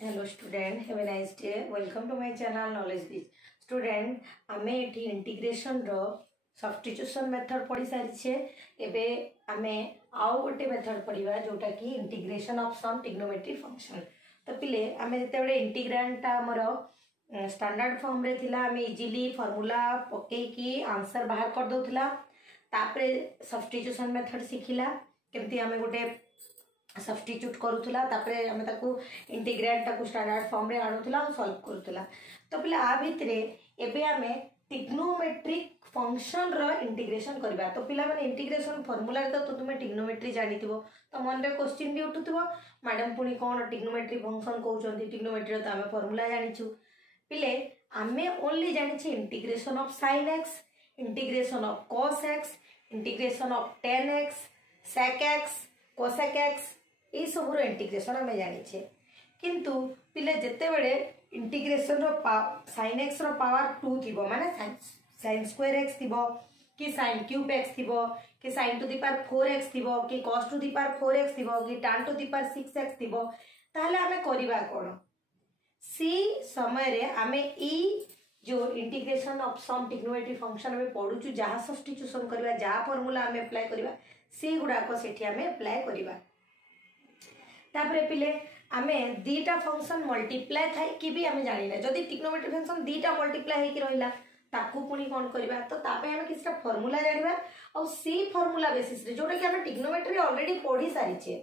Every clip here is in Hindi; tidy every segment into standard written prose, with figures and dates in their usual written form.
Hello student, have a nice day. Welcome to my channel Knowledge Biz. Student, आमे एठी इंटीग्रेशन रो सब्स्टिट्यूशन मेथड पढ़ी सारिछे। एबे आमे आउ गोटे मेथड पढ़िबा जोटा कि integration of some trigonometry function. तो पिले आमे जते बडे इंटीग्रांड ता हमरो स्टैंडर्ड फॉर्म रे थिला, आमे इजीली फार्मूला पके की आंसर बाहर कर दोथिला। तापरे सब्स्टिट्यूशन मेथड सिखिला केमती आमे गोटे सब्स्टिट्यूट करूला, तापरे आमे ताकू इंटीग्रेट ताकू स्टैंडर्ड फॉर्म रे आणुला और सॉल्व करूला। तो पिला आ भितरे एबे आमे ट्रिग्नोमेट्रिक फंक्शन रो इंटीग्रेशन करबा। तो पिला माने इंटीग्रेशन फार्मूला रे तो तुमे ट्रिग्नोमेट्री जानिथिबो, तो मन रे क्वेश्चन भी उठुथिबो मैडम पुनी कोन ट्रिग्नोमेट्री फंक्शन कहउचंती। ट्रिग्नोमेट्री रो तो आमे फार्मूला जानिछु। पिले आमे ओनली जानिछि integration of sin x, integration of cos x, integration of tan x, sec x, cosec x ये सब इंटीग्रेशन आम जानी। किंतु पिले जिते बड़े इंटीग्रेशन sin x रो पावर 2 थी माने sin स्क्वायर x थी कि sin क्यूब x थी कि sin to the power 4x थी कि cos to the power 4x थी कि tan to the power 6x थी, ताहले आमे करिबा कोन सी समय रे आमे ई जो integration of some trigonometry function आमे पढुचु, जहा सब्स्टिट्यूशन करबा, जहा फार्मूला आमे अप्लाई करबा, सी गुडा को सेठी आमे अप्लाई करबा। तापरे पिले आमे दीटा फंक्शन मल्टीप्लाई थाई कि भी आमे जानि ना। जदी ट्रिग्नोमेट्री फंक्शन दीटा मल्टीप्लाई हे कि रहिला ताकू पुनी कोन करबा, तो तापे आमे किछटा फार्मूला जानिबा और सी फार्मूला बेसिस रे जोटा कि आमे ट्रिग्नोमेट्री ऑलरेडी पढी सारी छे,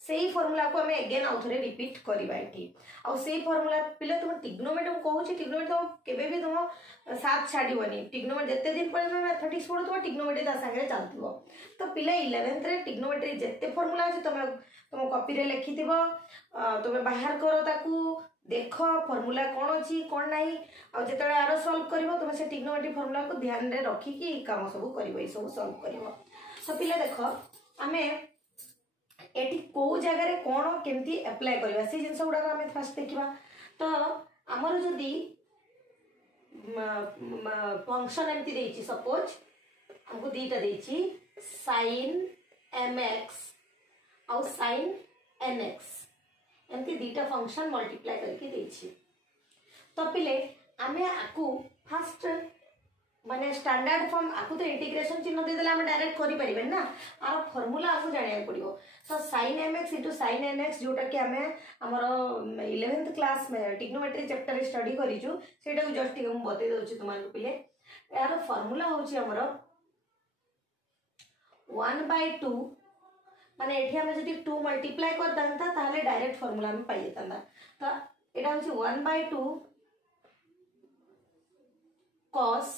सेही फार्मूला को आमे अगेन आउथरे रिपीट करबा एठी। और सेही फार्मूला पिले तुम ट्रिग्नोमेट्री कहू छी, ट्रिग्नोमेट्री तो केबे भी तुम साथ छाडीबनी। ट्रिग्नोमेट्री जत्ते दिन पर मैथमेटिक्स पढो तो ट्रिग्नोमेट्री ता संगे चलतिबो। तो पिले 11th रे ट्रिग्नोमेट्री जत्ते फार्मूला अछि तुम कॉपी रे लिखि दिबो, तुम बाहर करो ताकू देख फार्मूला कौन अच्छी कौन नहीं, और जिते आरो सॉल्व करिवो तुम से ट्रिग्नोमेट्री फार्मूला को ध्यान रे रखी कि काम सब करिवो, ए सब सॉल्व करिवो। तो पिले देखो आमे एठी को जगह रे कोन केमती अप्लाई करबा से जिंस गुडा आमे फर्स्ट देखिबा। तो हमर जदी फंक्शन एमती देछि, सपोज हमको दीटा देछि sin mx और sin nx एमती दीटा फंक्शन मल्टीप्लाई करके देछि। तो पिले आमे आकू फर्स्ट माने स्टैंडर्ड फॉर्म आकू तो इंटीग्रेशन चिन्ह दे देला आमे डायरेक्ट करि परिबे ना, आरो फार्मूला आकू जानिया पड़िबो। तो sin mx sin nx जोटा कि आमे हमरो 11th क्लास में ट्रिग्नोमेट्री चैप्टर रे स्टडी करिजु, सेटा को जस्ट हम बते दउछि तुमान को पिले। यार फार्मूला होछि हमरो 1/2 माने एठी हमें जदी 2 मल्टीप्लाई कर दांता ताले डायरेक्ट फार्मूला में पाई जेतांदा। तो एटा होछि 1/2 cos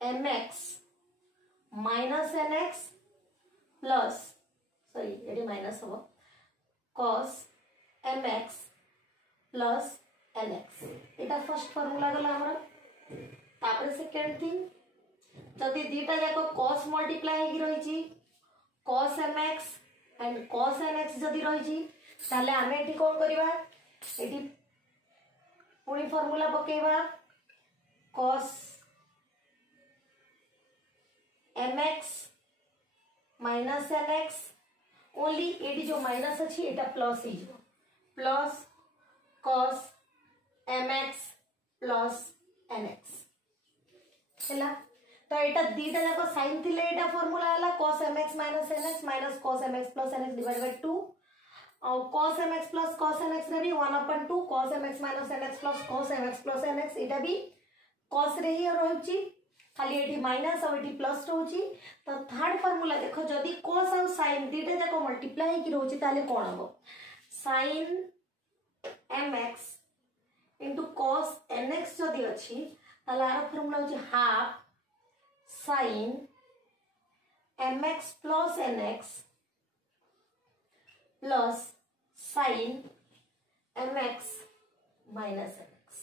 mx minus nx plus sorry एडी माइनस हो cos mx plus nx। एटा फर्स्ट फार्मूला गला हमरा। तापर सेकंड थिंग जदी दीटा जाको cos मल्टीप्लाई हेगी रही छी, cos mx and cos nx जदी रही छी, ताले आमे एठी कोन करबा, एठी पुनी फार्मूला पकेबा cos mx minus nx only एडी जो माइनस अछि एटा प्लस ही जो प्लस cos mx plus nx हैला। तो एटा दीटा जाको साइन थिले एटा फार्मूला हला cos mx minus nx minus cos mx plus nx divided by 2 और cos mx plus cos nx रे भी 1/2 cos mx minus nx plus cos mx plus nx एटा भी cos रे ही रहउची, खाली एठी माइनस और एठी प्लस रहउची। तो थर्ड फार्मूला देखो जदी cos और sin दीटा जाको मल्टीप्लाई की रहउची ताले कोन हबो, sin mx into cos nx जदी अछि ताले आर फार्मूला होची half sin mx plus nx plus sin mx minus nx।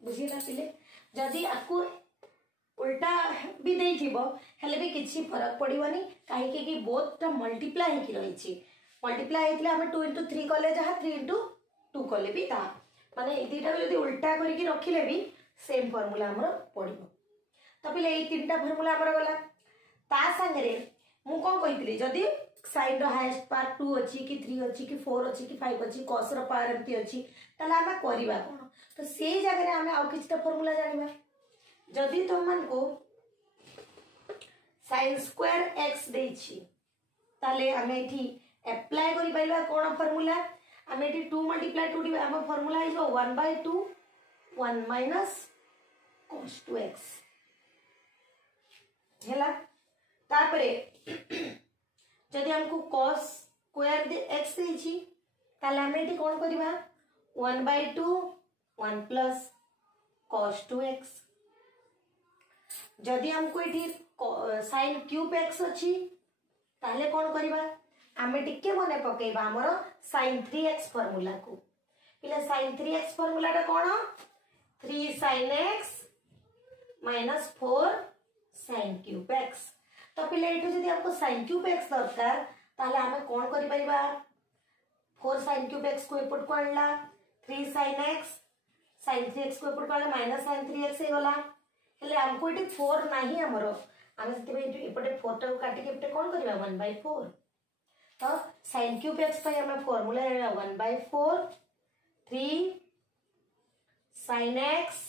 बुझिला पिले जदी आपको उल्टा भी देइथिबो हेले भी किछि फरक पड़िबनी, काहे कि बोथ मल्टीप्लाई हेकी रही छी। मल्टीप्लाई हेतिले हम 2 into 3 कले जहा 3 into 2 कले भी ता माने ए दीटा जदी उल्टा करिकि रखिले भी सेम फार्मूला हमर पड़िबो। तो पिले ए तीनटा फार्मूला हमर गला ता संगे रे मु कोन कहितली जदी साइन रो हाईएस्ट पावर 2 अछि कि 3 अछि कि 4 अछि कि 5 अछि cos रो पावर एमती अछि ताले आमे करिबा कोन तो से जगह रे आमे आउ किछटा फार्मूला जानिबा जदि तुम मन को sin स्क्वायर x देछि ताले आमे एठी अप्लाई करि पाइबा कोन फार्मूला आमे एठी 2 मल्टीप्लाई 2 डी आमे formula is 1/2 1 minus cos 2x हैला तापरे जदि हमको cos स्क्वायर दे x देछि ताले आमे एठी कोन करिबा 1/2 1 plus cos 2x जदि हमको एठी sin क्यूब x अछि ताले कोन करिबा आमे टिके मने पकेबा हमर sin 3x फार्मूला को पिले sin 3x फार्मूला टा कोन 3 sin x minus 4 sin cube x तो पिले एठो जदि हमको sin क्यूब x दरकार ताले हमें कोन करि परिबा 4 sin क्यूब x को एपट को आणला 3 sin x sin 3x को एपट को आणला minus sin 3x हे गला हेले हमको एठी 4 नाही हमरो हम सेते एपटे 4 टा को काटी के एपटे कोन करबा 1/4 तो sin क्यूब x पे हमें फार्मूला है 1/4 3 sin x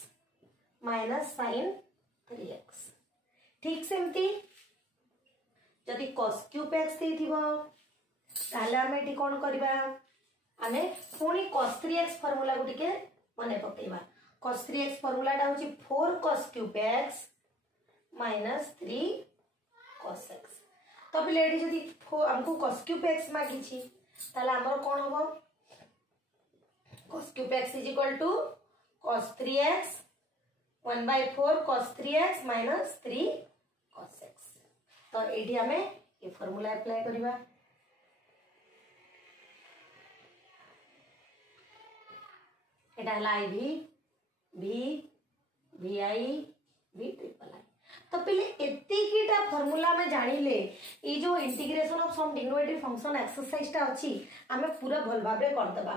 minus sin 3x ठीक सेमती जदि cos क्यूब x देथिबो ताले हमें एठी कोन करबा हमें पुनी cos 3x फार्मूला गुडी के मने पकेबा cos 3x फार्मूला टा होची 4 cos cube x minus 3 cos x तो पिले एठी जदि हमको cos क्यूब x मागी छी ताले हमर कोन होबो cos cube x is equal to cos 3x 1/4 cos 3x minus 3 cos x तो एठी हमें ये फार्मूला अप्लाई करिबा एटा लाई भी v vi v triple i तो पहले एती कीटा फार्मूला में जानिले ए जो integration of some trigonometric function exercise टा अछि हमें पूरा भल भाबे कर देबा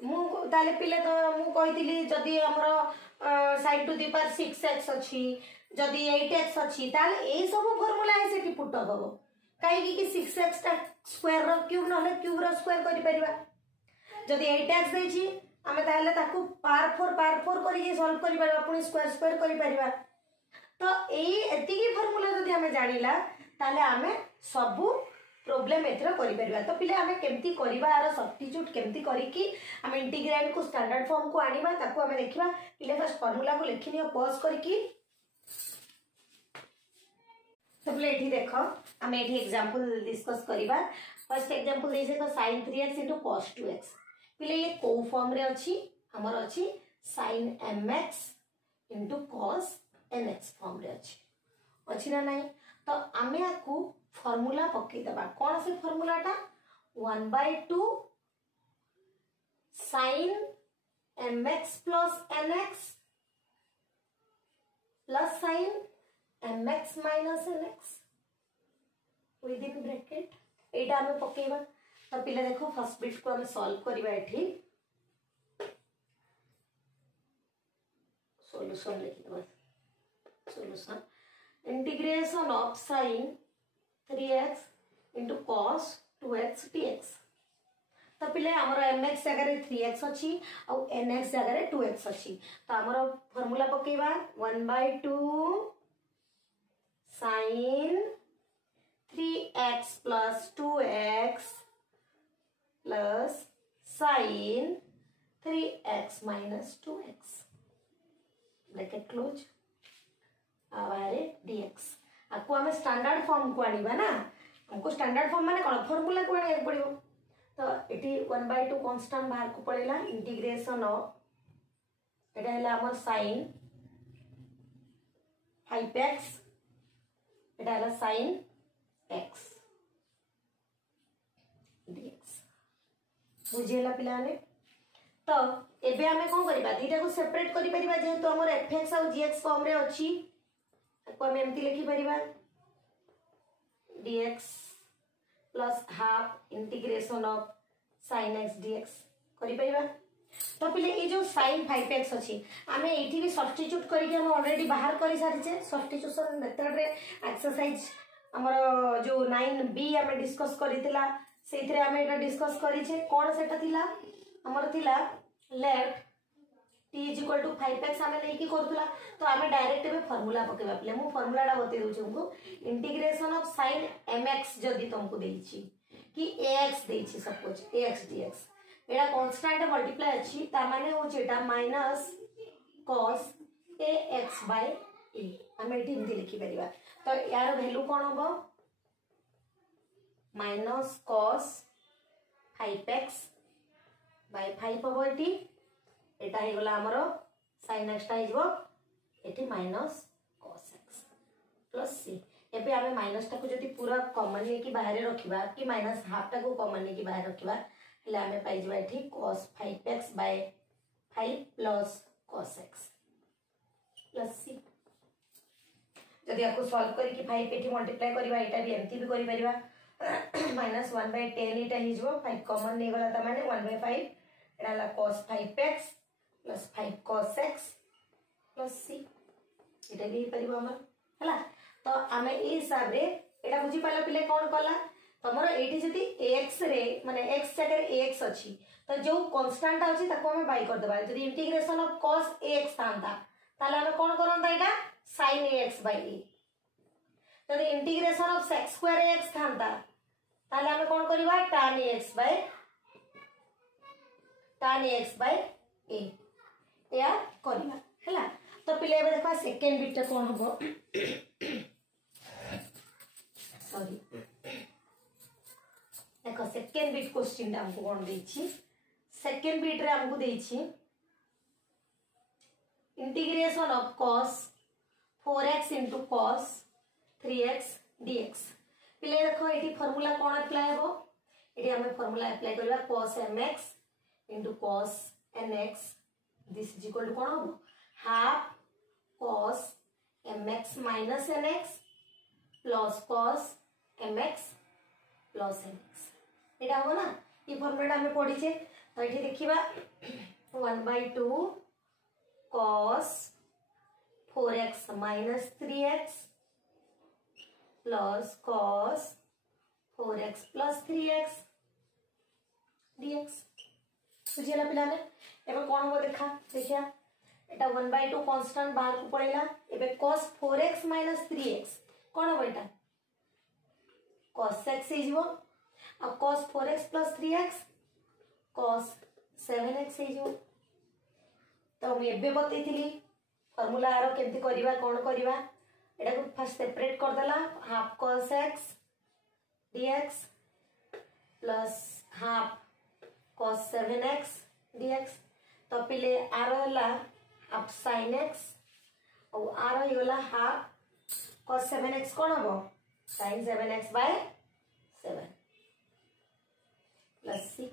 मु ताले पिले तो मु कहितली जदी हमरो sin to the power 6x अछि जदी 8x अछि ताले ए सब फार्मूला है सेठी पुट हबो काई कि 6x टा स्क्वायर रो क्यूब नले क्यूब रो स्क्वायर करि परिबा जदी 8x दै छी हमें ताले ताकू पावर 4 करी सॉल्व करि परिबा पुनी स्क्वायर स्क्वायर करि परिबा तो एती की फार्मूला जदी हमें जानिला ताले हमें सब प्रॉब्लम एथरा करि परिबा तो पिले हमें केमती करिबा आरो सब्स्टिट्यूट केमती करी कि हमें इंटीग्रैंड को स्टैंडर्ड फॉर्म को आनिबा ताकू हमें देखिबा पिले फर्स्ट फार्मूला को लिखिनियो पॉज करी कि तो पिले एठी देखो हमें एठी एग्जांपल डिस्कस करिबा फर्स्ट एग्जांपल देसे तो sin 3x cos 2x पिले ये को फॉर्म रे अछि हमर अछि sin mx cos nx form रे अछि ना नहीं तो आमे आकू फार्मूला पक्के दबा कौन से फार्मूला टा 1/2 sin mx plus nx plus sin mx minus nx within bracket एटा हमें पकेबा तो पिला देखो फर्स्ट बिट को हमें सॉल्व करबा एठी सॉल्यूशन लिखि दबा solution integration of sin 3x into cos 2x dx तो पिले हमर mx जगह रे 3x अछि और nx जगह रे 2x अछि तो हमर formula पकेबा 1/2 sin 3x plus 2x plus sin 3x minus 2x bracket close आवारे dx आपको हमें स्टैंडर्ड फॉर्म को आनिबा ना हमको स्टैंडर्ड फॉर्म माने कोन फार्मूला को आनिया पड़िबो तो एटी 1/2 कांस्टेंट बाहर को पड़ेला इंटीग्रेशन ऑफ एटा हला हमर sin 5x एटा हला sin x dx बुझेला पिलाने तो एबे हमें कोन करिबा दीटा को सेपरेट करि परिबा जेहेतु हमर fx और gx फॉर्म रे अछि को हम एमती लिखि परिबा dx plus half integration of sin x dx करि परिबा तो पिले ए जो sin 5x अछि हमें एठी भी सब्स्टिट्यूट करि के हम ऑलरेडी बाहर करि सारिछे सब्स्टिट्यूशन मेथड रे एक्सरसाइज हमर जो 9b आम डिस्कस करितिला सेथिरे आम एटा डिस्कस करिछे कोन सेटा थिला हमर थिला left t is equal to 5x आम लेकी करथुला तो आम डायरेक्ट बे फार्मूला पकेबा पले मु फार्मूलाटा बते दउछु हमको इंटीग्रेशन ऑफ sin mx जदी तुमको देइछि कि ax देइछि सपोज ax dx एटा कांस्टेंट मल्टीप्लाई अछि ता माने होछि एटा minus cos ax by a आम एठी इनती लिखि परिबा तो यार वैल्यू कोन होबो माइनस cos 5x by 5 होबो एठी एटा हे गला हमरो sin x टा हिजबो एठी minus cos x plus c एबे आमे माइनस टा को जदी पूरा कॉमन लेकी बाहर रखिबा कि माइनस हाफ टा को कॉमन लेकी बाहर रखिबा ले आमे पाइ जबा एठी cos 5x by 5 plus cos x plus c जदि आपको सॉल्व करी कि 5 एठी मल्टीप्लाई करबा एटा भी एमती भी करि परिबा माइनस 1/10 एटा हिजबो 5 कॉमन नै गला त माने 1/5 एटा ला cos 5x plus 5 cos x plus c एटा भी परिबा हमर हला तो आमे ए हिसाब रे एटा बुझी पाला पिले कोन कला तमरो एठी जदी ax रे माने x जगह ax अछि तो जो कांस्टेंट अछि ताको हमें बाय कर देबा जदी इंटीग्रेशन ऑफ cos ax थांता ताले हमें कोन करंता एटा sin ax by a जदी integration of sec square ax थांता ताले हमें कोन करबा tan ax by a या करबा हला तो पिले एबे देखा सेकंड बिट कोन हबो सॉरी देखो सेकंड बिट क्वेश्चन हमको कोन देछि सेकंड बिट रे हमको देछि integration of cos 4x into cos 3x dx पिले देखो एटी फार्मूला कोन अप्लाई हेबो एटी हमें फार्मूला अप्लाई करबा cos mx into cos nx this is equal to कोन होबो half cos mx minus nx plus cos mx plus nx एटा हो ना ई फार्मूला हमें पढ़ी छे तो एठी देखिबा 1/2 cos 4x minus 3x plus cos 4x plus 3x dx बुझिला पिला ने एबे कोन हो देखा देखिया एटा 1/2 कांस्टेंट बाहर को पड़ेला एबे cos 4x minus 3x कोन हो बेटा cos x हिजबो अब cos 4x plus 3x cos 7x हिजबो तो मैं एबे बतैथिली फार्मूला आरो केमती करबा कोन करबा एटा को फर्स्ट सेपरेट कर देला half cos x dx plus half cos 7x dx तो पिले आरो हला हाफ sin x और आरो ही होला हाफ cos 7x कोन हबो sin 7x by 7 plus c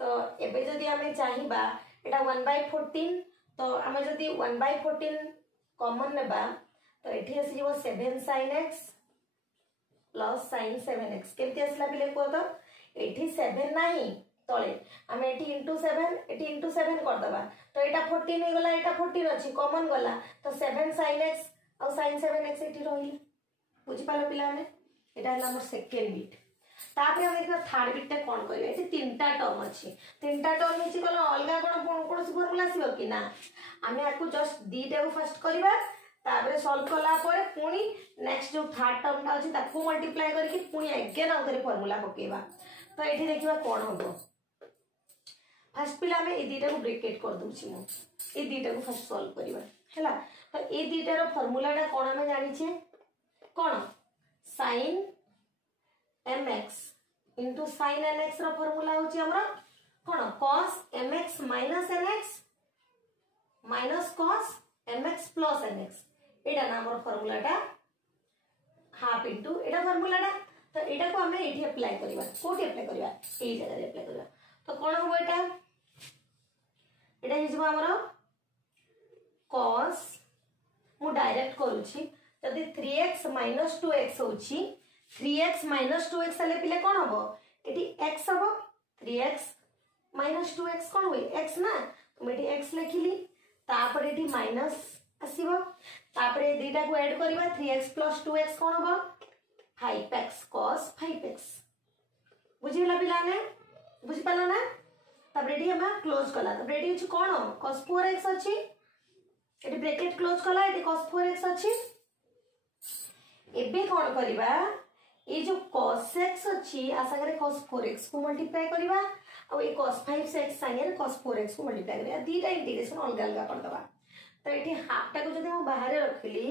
तो एबे जदी हमें चाहिबा एटा 1/14 तो हमें जदी 1/14 कॉमन नेबा तो एठी आसी जेबो 7 sin x plus sin 7x केमती आसला बिले को तो एठी 7 नाही तळे हमें एठी * 7 एठी * 7 कर दबा तो एटा 14 हे गला एटा 14 अछि कॉमन गला तो 7 sin x और sin 7x एठी रहिला बुझि पालो पिला ने एटा हला हमर सेकंड बिट तापरे हम देखा थर्ड बिट टे कोन करबे एठी तीनटा टर्म अछि तीनटा टर्म हिची कोन अलगा कोन फॉर्मूला आसीबो कि ना हमें आकु जस्ट दीटा को फर्स्ट करबा तापरे सॉल्व कला परे पुनी नेक्स्ट जो थर्ड टर्म ता अछि ताकू मल्टीप्लाई करके पुनी अगेन आउतरे फॉर्मूला पकेबा तो एठी देखिबा कोन होबो फर्स्ट पिला में ए दीटा को ब्रैकेट कर दूची मु ए दीटा को फर्स्ट सॉल्व करबा हैला तो ए दीटा रो फॉर्मूलाटा कोन हमें जानि छे कोन sin mx into sin nx रो फार्मूला होची हमरा कोन cos mx minus nx minus cos mx plus nx एटा ना हमर फार्मूलाटा हाफ इनटू एटा फार्मूलाटा तो एटा को हमें एठी अप्लाई करबा कोठी अप्लाई करबा एई जगह रे अप्लाई करबा तो कोन होबो एटा एटा हिजबो हमरो cos मु डायरेक्ट करूची जदी 3x minus 2x होची 3x minus 2x आले पिले कोन होबो एटी x होबो 3x minus 2x कोन होई x ना तो एटी x लिखिली तापर एटी माइनस आसीबो तापर ए दुईटा को ऐड करबा 3x plus 2x कोन होबो 5x cos 5x बुझीला पिलाने बुझी पाला ना तब रेडी हम क्लोज कला तब रेडी अछि कोन cos 4x अछि एटी ब्रैकेट क्लोज कला एटी cos 4x अछि एबे कोन करबा ये जो cos x अछि आ संगे cos 4x को मल्टीप्लाई करबा और ये cos 5x संगे cos 4x को मल्टीप्लाई करबा दीटा इंटीग्रेशन अलग अलग कर दबा तो ये हाफ टा को जदि हम बाहर रखली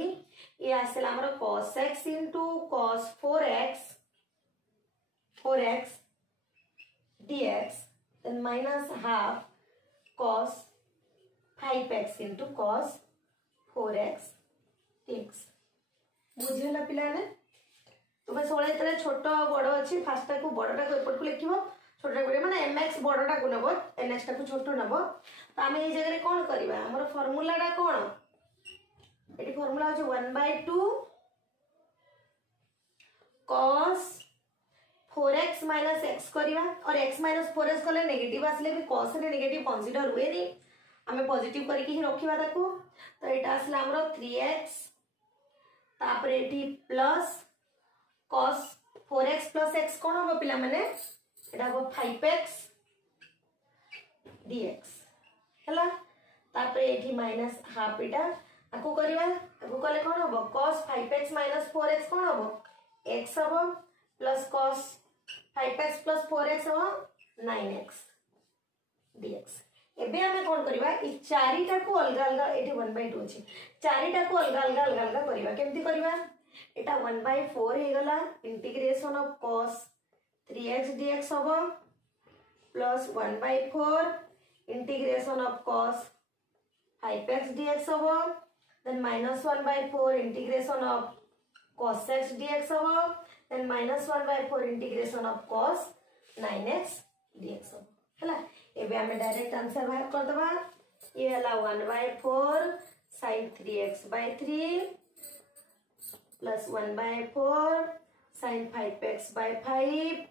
ये आसला हमर cos x cos 4x dx then minus half cos 5x into cos 4x dx बुझिला पिलाने तुम सब जो छोट बड़ अच्छी फास्ट को बड़टा को एपट को लिख छोटा को माने mx बड़टा को नब nx टा को छोट नब तो आम ये जगह कौन करवा हमर फॉर्मूलाटा कौन ये फॉर्मूला हो 1/2 cos 4x minus x करवा और x minus 4x कले नेगेटिव आसले भी cos रे नेगेटिव कंसीडर हुए नहीं हमें पॉजिटिव करके ही रखिबा ताको तो एटा आसला हमरो 3x तापर eighty plus cos 4x plus x कौन हो पिला माने एटा हो 5x dx हला तापर एटी माइनस हाफ एटा आको करबा आको कले कौन हो cos 5x minus 4x कौन हो x हो plus cos 5x plus 4x हो 9x dx एबे हमें कौन करबा ई चारिटा को अलग अलग एटी 1/2 अछि चारिटा को अलग अलग करबा केमती करबा एटा 1/4 हे गला integration of cos 3x dx हो plus 1/4 integration of cos 5x dx हो then minus 1/4 integration of cos x dx हो then minus 1/4 integration of cos 9x dx हो हला एबे हमें डायरेक्ट आंसर बाहर कर दबा ये हला 1/4 sin 3x/3 plus 1/4 sin 5x/5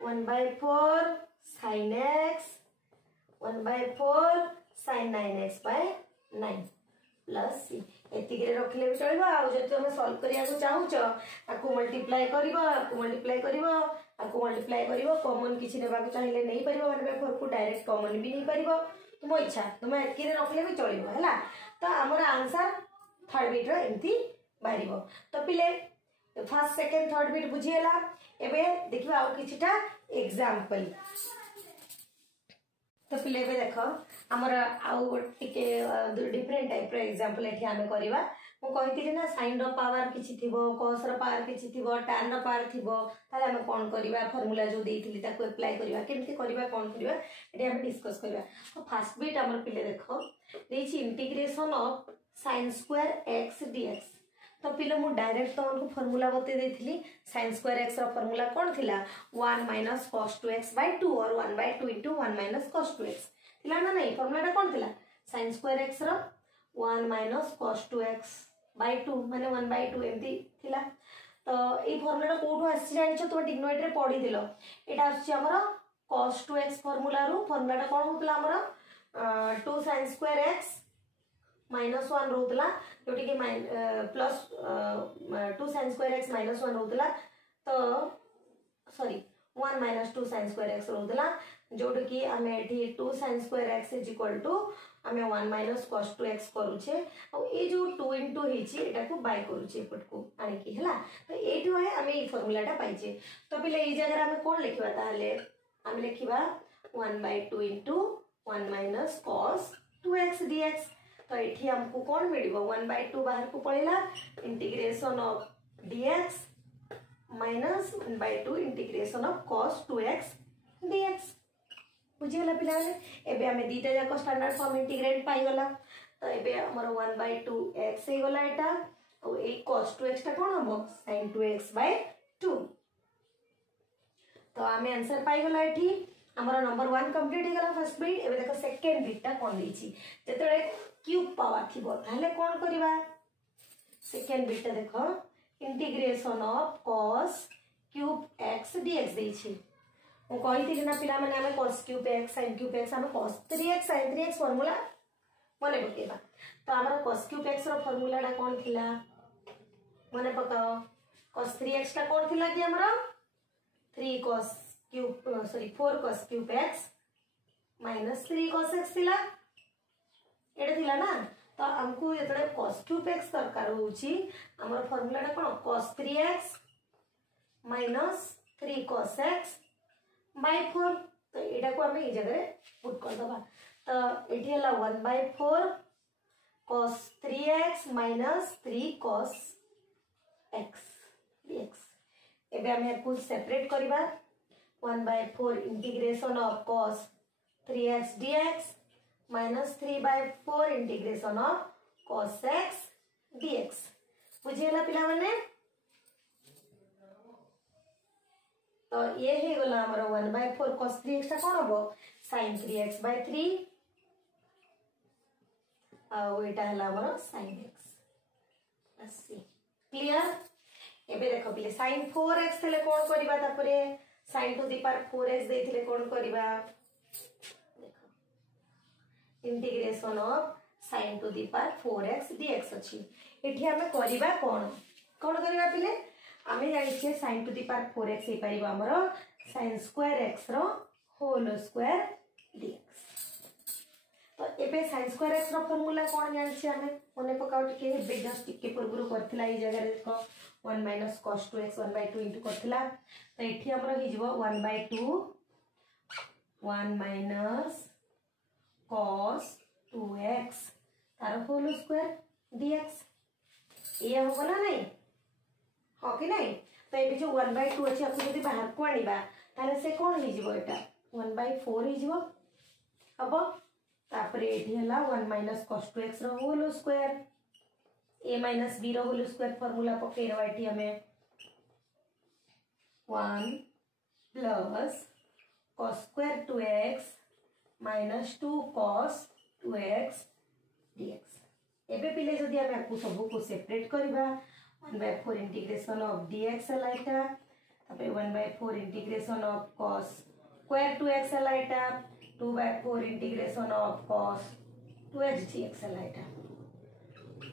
1/4 sin x 1/4 sin 9x/9 plus एतिक रखले भी चलो आ जब तुम सॉल्व करिया को चाहू छ आकु मल्टीप्लाई करिवो कॉमन किछि नेबा को चाहिए नहीं परिबो माने 4 को डायरेक्ट कॉमन भी नहीं परिबो तुम इच्छा तुम एतिक रखले भी चलिबो हैला तो हमर आंसर थर्ड बिट रो एंती बारिबो तो पिले फर्स्ट सेकंड थर्ड बिट बुझिएला एबे देखिबा आ किछिटा एग्जांपल तो पिले बे देखो हमर आउ टिके डिफरेंट टाइप रो एग्जांपल एठी हमें करबा मु कहितिले ना sin रो पावर किछि थिबो cos रो पावर किछि थिबो tan रो पावर थिबो ताले हमें कोन करबा फार्मूला जो देइथिली ताको अप्लाई करबा केमति करबा कोन करबा एठी हमें डिस्कस करबा तो फर्स्ट बिट हमर पिले देखो देछि integration of sin square x dx तो पिले मु डायरेक्ट तो उनको फार्मूला बते देइथिली sin स्क्वायर x रो फार्मूला कोन थिला 1 - cos 2x/2 और 1/2 * 1 - cos 2x थिला ना नहीं फार्मूलाटा कोन थिला sin स्क्वायर x रो 1 - cos 2x/2 माने 1/2 एमती थिला तो ए फार्मूलाटा कोठो आसी जानिछ तो डिग्नोइड रे पढी दिलो एटा आछि हमर cos 2x फार्मूला रो फार्मूलाटा कोन होतला हमर 2 sin स्क्वायर x -1 रोतला जोटी के प्लस 2 sin स्क्वायर x -1 रोतला तो सॉरी 1 - 2 sin स्क्वायर x रोतला जोटी की हमें एठी 2 sin स्क्वायर x = हमें 1 - cos 2x करूछे और ए जो 2 * हेची एटा को बाय करूछे एपट को आनी की हला तो एठी होय हमें ई फार्मूलाटा पाइछे तो पहिले ई जगह हमें कोन लिखबा ताले हम लिखिबा 1/2 * 1 - cos 2x dx तो एठी हमको कौन मिलिबो 1/2 बाहर को पड़ेला integration of dx minus 1/2 integration of cos 2x dx बुझियला पिला एबे हमें दीटा जाको स्टैंडर्ड फॉर्म इंटीग्रेट पाई गला तो एबे हमर 1/2 x हे गला एटा और ए cos 2x टा कोन हबो sin 2x/2 तो हमें आंसर पाई गला एठी हमर नंबर 1 कंप्लीट हे गला फर्स्ट बिट एबे देखो सेकंड बिट टा कोन दैछि जेतले क्यूब पावर थिबो ताले कोन करबा सेकंड बिट देखो integration of cos cube x dx दैछि मु कहिथिले ना पिला माने हमें cos cube x sin cube x हम cos 3x sin 3x formula मने पकेबा तो हमर cos क्यूब x रो फार्मूला डा कोन थिला मने पकाओ cos 3x टा कौन थिला कि हमरा 3 cos cube 4 cos cube x minus 3 cos x थिला एटा थिला ना। तो हमको जेतले cos क्यूब x दरकार होउची हमर फार्मूला टा कोन cos 3x minus 3 cos x by 4। तो एटा को हमें ए जगह पुट कर दबा। तो एठी हला 1/4 cos 3x minus 3 cos x dx। एबे हमें को सेपरेट करबा 1/4 integration of cos 3x dx minus 3/4 integration of cos x dx। बुझेला पिला माने। तो ये हे गला हमर 1/4 cos 3x टा कोन हबो sin 3x/3 आ एटा हला हमर sin x plus c। Clear. एबे देखो पिले sin 4x थले कोन करबा तापरे sin to the power 4x देथिले कोन करबा देखो integration of sin to the power 4x dx अछि। एठी हमें करबा कोन कोन करबा पिले आमे जानि छे sin to the power 4x हे परिबा हमरो sin स्क्वायर x रो होल स्क्वायर dx। तो एबे sin स्क्वायर x रो फार्मूला कोन जानि छे आमे मने पकाउ टिके बे जस्ट टिके पूर्व करथिला ई जगह रे देखो 1 minus cos 2x 1/2 into करथिला। तो एठी हमरो हि जबो 1/2 1 minus cos 2x तार होल स्क्वायर dx ये हो गला नहीं हो कि नहीं। तो ये जो 1/2 अछि आपको जदी बाहर को आनिबा ताले से कोन हि जबो एटा 1/4 हि जबो अब तापरे एठी हला 1 minus cos 2x रो whole square a minus b रो होल स्क्वायर फार्मूला पके रवाइटी हमें 1 plus cos square 2x minus 2 cos 2x dx। एबे पिले जदी हम आपको सब को सेपरेट करबा 1/4 इंटीग्रेशन ऑफ dx लाइटा तबे 1/4 integration of cos square 2x लाइटा 2/4 integration of cos 2x dx लाइटा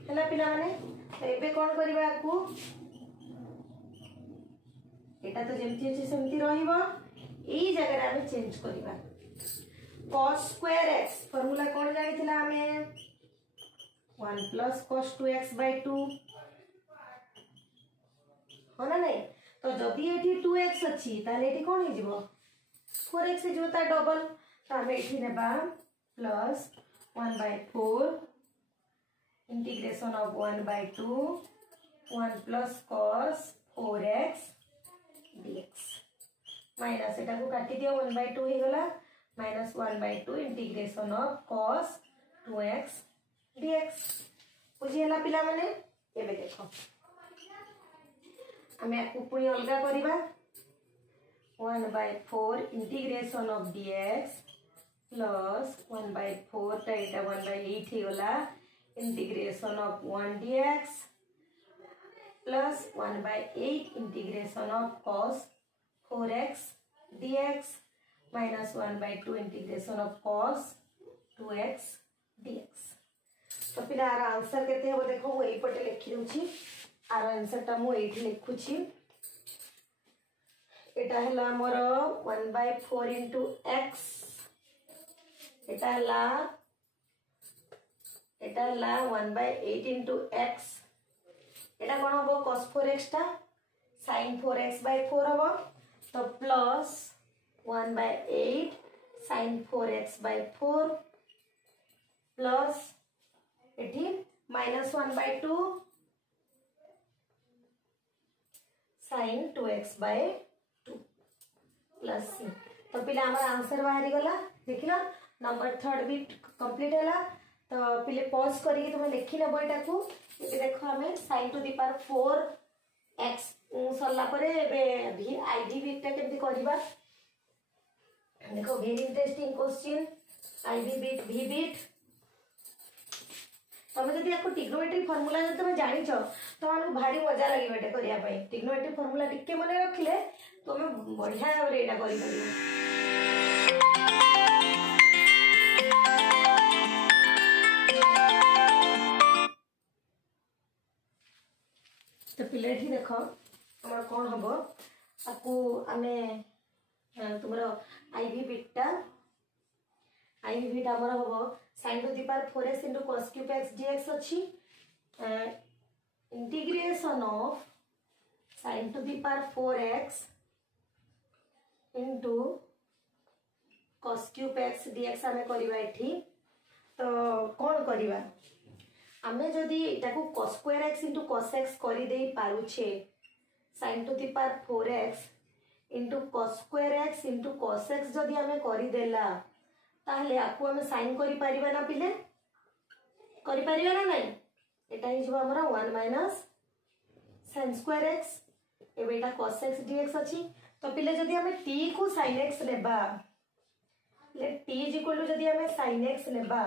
हला पिला माने। तो एबे कोन करबा आपको एटा तो जेमती अछि सेमती रहिबो एई जगह रे हम चेंज करबा cos square x फार्मूला कोन जानिथिला हमें 1 plus cos 2x/2 होना नहीं। तो जदी एठी 2x अछि ताले एठी कोन हे जिवो 4x हे जोता डबल। तो हम एठी नेबा plus 1/4 integration of 1/2 1 plus cos 4x dx minus एटा को काटी दियो 1/2 हे गला minus 1/2 integration of cos 2x dx। बुझियला पिला माने। एबे देखो हमें आपको पुणी अलगा करिबा 1/4 इंटीग्रेशन ऑफ dx प्लस 1/4 टा एटा 1/8 हे गला integration of 1 dx plus 1/8 integration of cos 4x dx minus 1/2 integration of cos 2x dx। तो पिला आर आंसर केते हो देखो वो एई पटे लिखि दउची आर आंसर ता मु एठी लिखुची एटा हला मोर 1/4 into x एटा हला 1/8 into x एटा कोन हो cos 4x टा sin 4x/4 हो तो प्लस 1/8 sin 4x/4 प्लस एठी minus 1/2 sin 2x/2 plus c। तो पिला हमर आंसर बाहरी गला देखिला नंबर थर्ड भी कंप्लीट हैला। तो पिले पॉज करी तुम लिखि लेबो एटा को ए देखो हमें sin to the power 4x सरला परे एबे भी आईडी बिट टा केमति करबा देखो वेरी इंटरेस्टिंग क्वेश्चन आईडी बिट भी बिट। तुम जब आपको ट्रिग्नोमेट्री फार्मूला जब तुम जानी तो आमको भारी मजा लगे एटा करिया पई ट्रिग्नोमेट्री फार्मूला टिके मन रखिले तुम बढ़िया भाव एटा करि परिबो। तो पिले देखो कौन हम आपको आम तुम आईवी बीटा आमर हम sin to the power 4x into cos cube x dx अच्छी integration of sin to the power 4x into cos cube x dx आमे करिबा एठी तो कौन करिबा आमे जदि एटाकू cos square x into cos x करि देई पारुछे sin to the power 4x into cos square x into cos x जदि आमे करि देला ताहले आपको आमे साइन करि परिबा ना पिले करि परिबा ना नहीं एटा हि जो हमरा 1 माइनस sin square x एबे एटा cos x dx अछि तो पिले जदि आमे t को sin x लेबा ले t is equal to जदि आमे sin x लेबा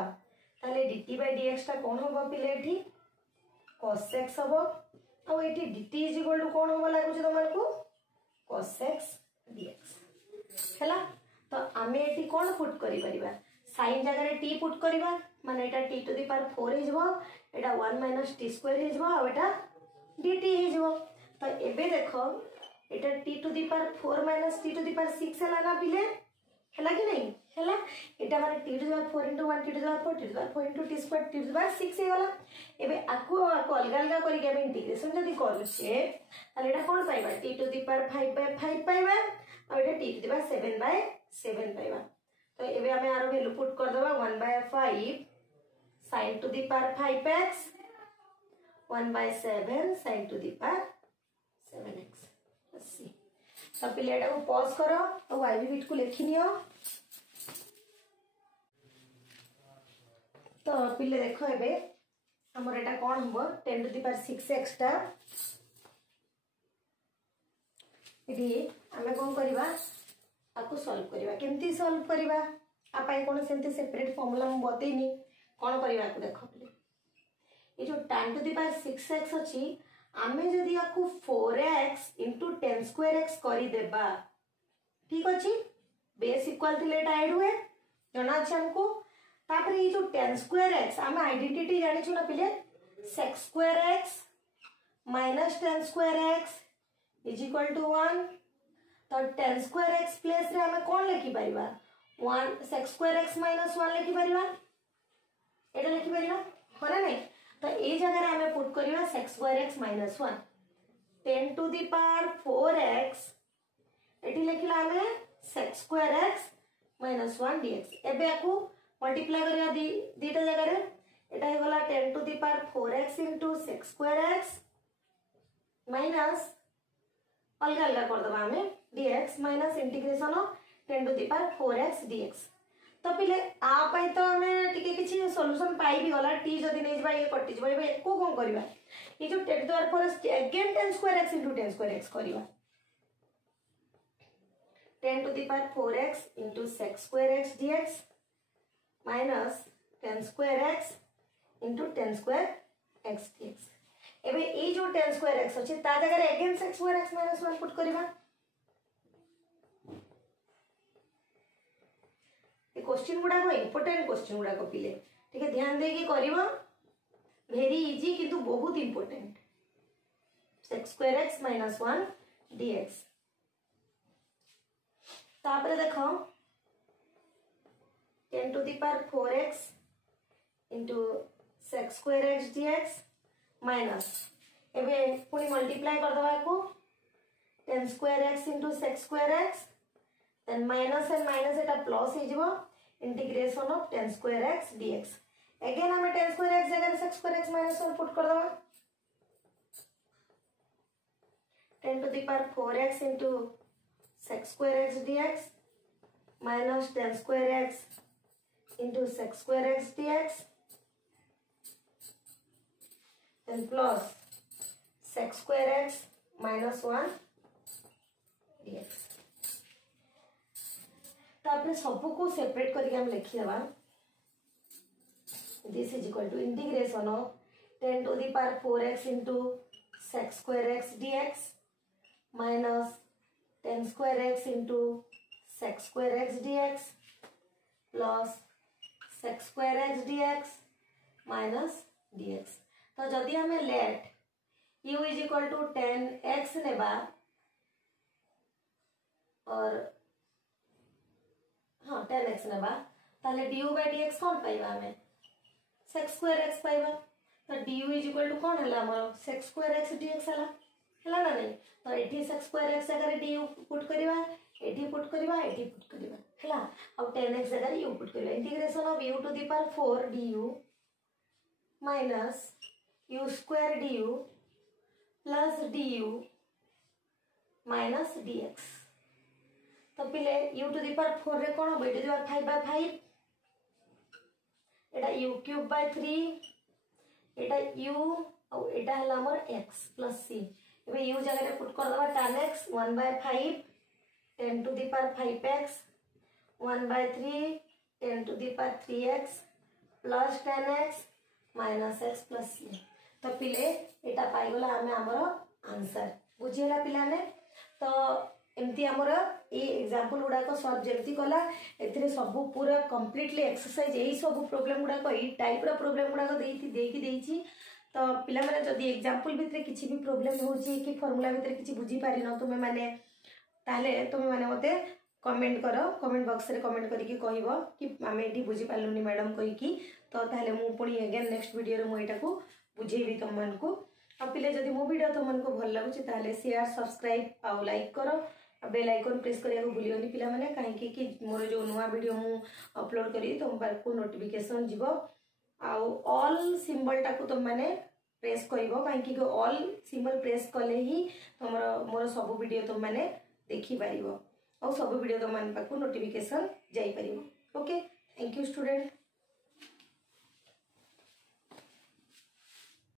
ताले dt by dx ता कोन होबो पिले एठी cos x होबो आ एठी dt is equal to कोन होबो लागु छ तमनको cos x dx हैला तो आमे एटी कोन पुट करि परिबा sin जगह रे t पुट करिबा माने एटा t टू द पावर 4 हि जबो एटा 1 माइनस t स्क्वायर हि जबो आ एटा dt हि जबो तो एबे देखो एटा t to the power 4 minus t to the power 6 हला ना पिले हला कि नहीं हला एटा माने t to the power 4 into 1 t to the power 4 t to the power 4 into t square t to the power 6 हे गला एबे आको अलगा अलगा करि के हम इंटीग्रेशन जदी करूछे ताले एटा कोन पाइबा t टू द पावर 5/5 पाइबा और एटा t टू द पावर 7/7 पाइबा तो एबे हमें आरो वैल्यू पुट कर देबा 1/5 sin to the power 5x 1/7 sin to the power 7x let's see तो पिले एटा को पॉज करो और आईवी बिट को लिखि नियो तो पिले देखो एबे हमर एटा कोन हबो 10 to the power 6x टा इदी हमें कोन करबा आपको सॉल्व करबा केमती सॉल्व करबा आपाई कोन सेंती सेपरेट फार्मूला हम बतेनी कोन करबा को देखो प्लीज ये जो tan to the power 6x अछि आमे जदी आकु 4x into 10 square x करी देबा ठीक अछि बेस इक्वल थिले एटा ऐड हुए जना अछि हमको तापर ये जो 10 square x आमे आइडेंटिटी जानि छु ना पिले sec square x minus 10 square x is equal to 1 तो 10 square x प्लस रे हमें कौन लिखि परिबा 1 sec square x minus 1 लिखि परिबा एटा लिखि परिबा होना नहीं तो ए जगह रे हमें put करिवा sec square x minus 1 10 to the power 4x एटी लिखिला हमें sec square x minus 1 dx एबे आकु मल्टीप्लाई करिया दीटा जगह रे एटा हे गला 10 to the power 4x into sec square x minus अलग अलग कर दबा हमें dx minus integration of 10 to the power 4x dx तो पिले आ पई तो हमें टिके किछि सॉल्यूशन पाई भी गला t जदी नै जबा ये कटि जबा एबे को कोन करबा ये जो 10 to the power 4 again 10 square x into 10 square x करबा 10 to the power 4x into sec square x dx minus 10 square x into 10 square x dx एबे ए जो 10 square x अछि ता जगह रे again sec square x minus 1 put करबा ए क्वेश्चन गुडा को इंपोर्टेंट क्वेश्चन गुडा को पिले ठीक है ध्यान दे के करबा वेरी इजी किंतु बहुत important sec square x minus 1 dx तापर देखो 10 to the power 4x into sec square x dx minus एबे पुनी मल्टीप्लाई कर दबा को 10 square x into sec square x then minus and minus Etah plus हे जिवो integration of 10 square x dx again हमें 10 square x जगह रे sec square x minus 1 put कर दबा 10 to the power 4x into sec square x dx minus 10 square x into sec square x dx then plus sec square x minus 1 dx तापर सबको को सेपरेट करके हम लिखि देबा this is equal to integration of 10 to the power 4x into sec square x dx minus 10 square x into sec square x dx plus sec square x dx minus dx तो जदि हमें late u is equal to 10x नेबा और हाँ 10x नेबा ताले du/dx कौन पाइबा हमें sec² x पाइबा तो du इज इक्वल टू कौन हला हमर sec² x dx हला ना नहीं तो एठी sec² x जगह du पुट करबा एठी पुट करबा एठी पुट करबा हला अब 10x जगह u पुट करबा integration of u to the power 4 du minus u² du plus du minus dx तो पिले u टू द पावर 4 रे कोन होबे to the power 5/5 Etah u³ 3 Etah u और एटा हला हमर x प्लस c एबे u जगह रे पुट कर दबा tan x 1/5 10 to the power 5x 1/3 10 to the power 3x plus 10x minus x plus c तो पिले एटा पाई गला हमें हमर आंसर बुझियला पिलाने तो एमती हमर ए एग्जांपल गुडा को सॉल्व जल्दी कला एथिरे सब पूरा कंप्लीटली एक्सरसाइज एई सब प्रॉब्लम गुडा को एई टाइप रो प्रॉब्लम गुडा को देकी देइची तो पिला माने जदी एग्जांपल भितरे किछि भी प्रॉब्लम होची कि फार्मूला भितरे किछि बुझी पारि न तुमे माने ताले तुमे माने मते कमेंट करो कमेंट बॉक्स रे कमेंट करके कहबो कि आमे एठी बुझी पालुनी मैडम कहि कि तो ताले मु पुणी अगेन नेक्स्ट वीडियो रे मु एटा को बुझेबी तुम मन को अब पिले जदी मो वीडियो तुम मन को भल लागुची ताले शेयर सब्सक्राइब आ लाइक करो बेल आइकन प्रेस करिया को भूलियोनी पिला माने काहे कि मोर जो नवा वीडियो मु अपलोड करी तुम पर को नोटिफिकेशन जीवो आ ऑल सिंबल टा को तुम माने प्रेस करिवो काहे कि ऑल सिंबल प्रेस कले ही तुमरो मोर सब वीडियो तुम माने देखि पारिवो और सब वीडियो तुम मन पर को नोटिफिकेशन जाई पारिवो ओके थैंक यू स्टूडेंट।